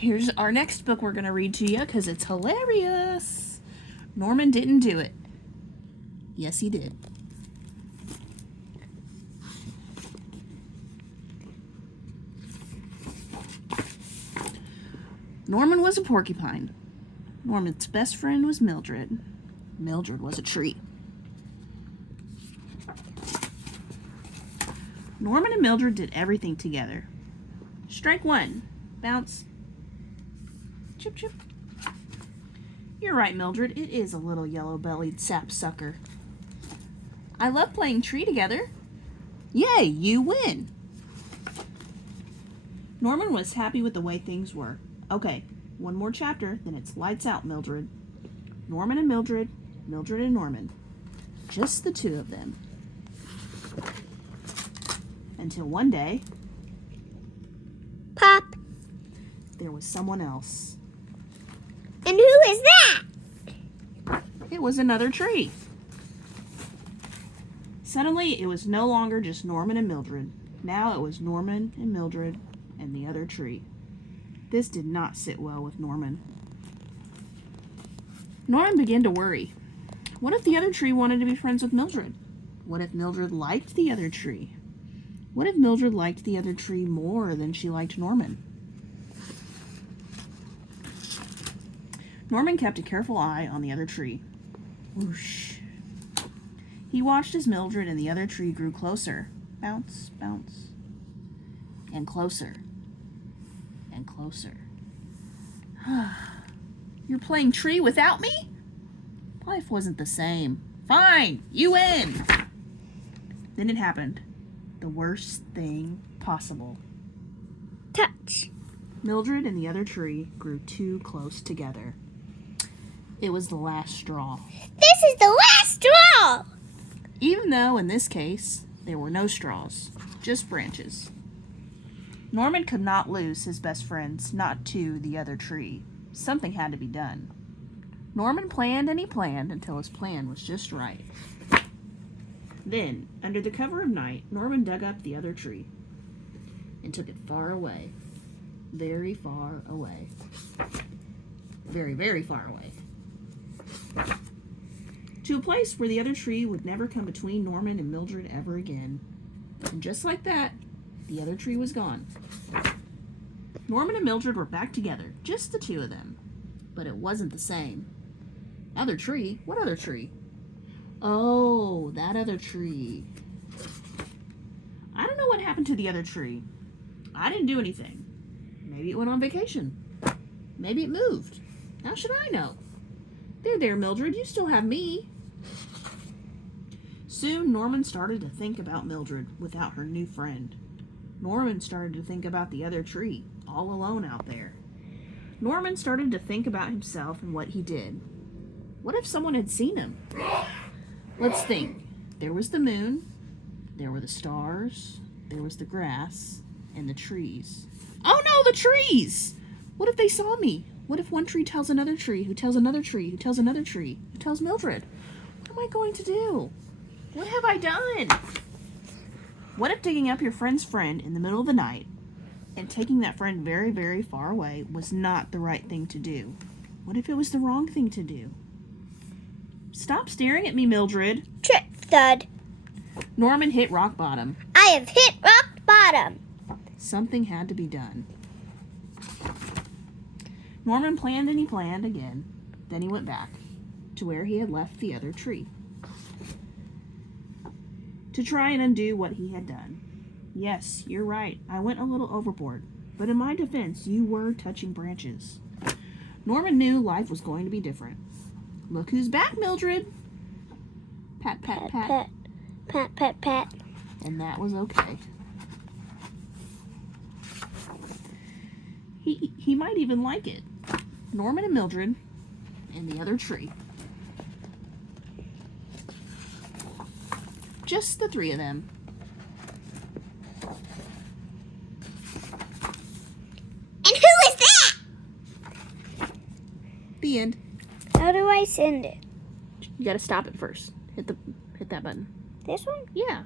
Here's our next book we're going to read to you because it's hilarious. Norman didn't do it. Yes, he did. Norman was a porcupine. Norman's best friend was Mildred. Mildred was a tree. Norman and Mildred did everything together. Strike one. Bounce. Chip, chip. You're right, Mildred. It is a little yellow-bellied sapsucker. I love playing tree together. Yay, you win. Norman was happy with the way things were. Okay, one more chapter, then it's lights out, Mildred. Norman and Mildred, Mildred and Norman. Just the two of them. Until one day, Pop. there was someone else. And who is that? It was another tree. Suddenly, it was no longer just Norman and Mildred. Now it was Norman and Mildred and the other tree. This did not sit well with Norman. Norman began to worry. What if the other tree wanted to be friends with Mildred? What if Mildred liked the other tree? What if Mildred liked the other tree more than she liked Norman? Norman kept a careful eye on the other tree. Whoosh. He watched as Mildred and the other tree grew closer. Bounce, bounce. And closer. And closer. You're playing tree without me? Life wasn't the same. Fine, you win. Then it happened. The worst thing possible. Touch. Mildred and the other tree grew too close together. It was the last straw. This is the last straw. Even though, in this case, there were no straws, just branches. Norman could not lose his best friends, not to the other tree. Something had to be done. Norman planned and he planned until his plan was just right. Then, under the cover of night, Norman dug up the other tree and took it far away. Very far away. Very, very far away. To a place where the other tree would never come between Norman and Mildred ever again. And just like that, the other tree was gone. Norman and Mildred were back together, just the two of them. But it wasn't the same. Other tree? What other tree? Oh, that other tree. I don't know what happened to the other tree. I didn't do anything. Maybe it went on vacation. Maybe it moved. How should I know? There, Mildred, you still have me. Soon, Norman started to think about Mildred without her new friend. Norman started to think about the other tree, all alone out there. Norman started to think about himself and what he did. What if someone had seen him? Let's think. There was the moon, there were the stars, there was the grass, and the trees. Oh no, the trees! What if they saw me? What if one tree tells another tree, who tells another tree, who tells another tree, who tells Mildred? What am I going to do? What have I done? What if digging up your friend's friend in the middle of the night and taking that friend very, very far away was not the right thing to do? What if it was the wrong thing to do? Stop staring at me, Mildred. Trip, thud. Norman hit rock bottom. I have hit rock bottom. Something had to be done. Norman planned and he planned again. Then he went back to where he had left the other tree to try and undo what he had done. Yes, you're right. I went a little overboard. But in my defense, you were touching branches. Norman knew life was going to be different. Look who's back, Mildred. Pat, pat, pat. Pat, pat, pat, pat. And that was okay. He might even like it. Norman and Mildred and the other tree. Just the three of them. And who is that? The end. How do I send it? You gotta stop it first. Hit that button. This one? Yeah.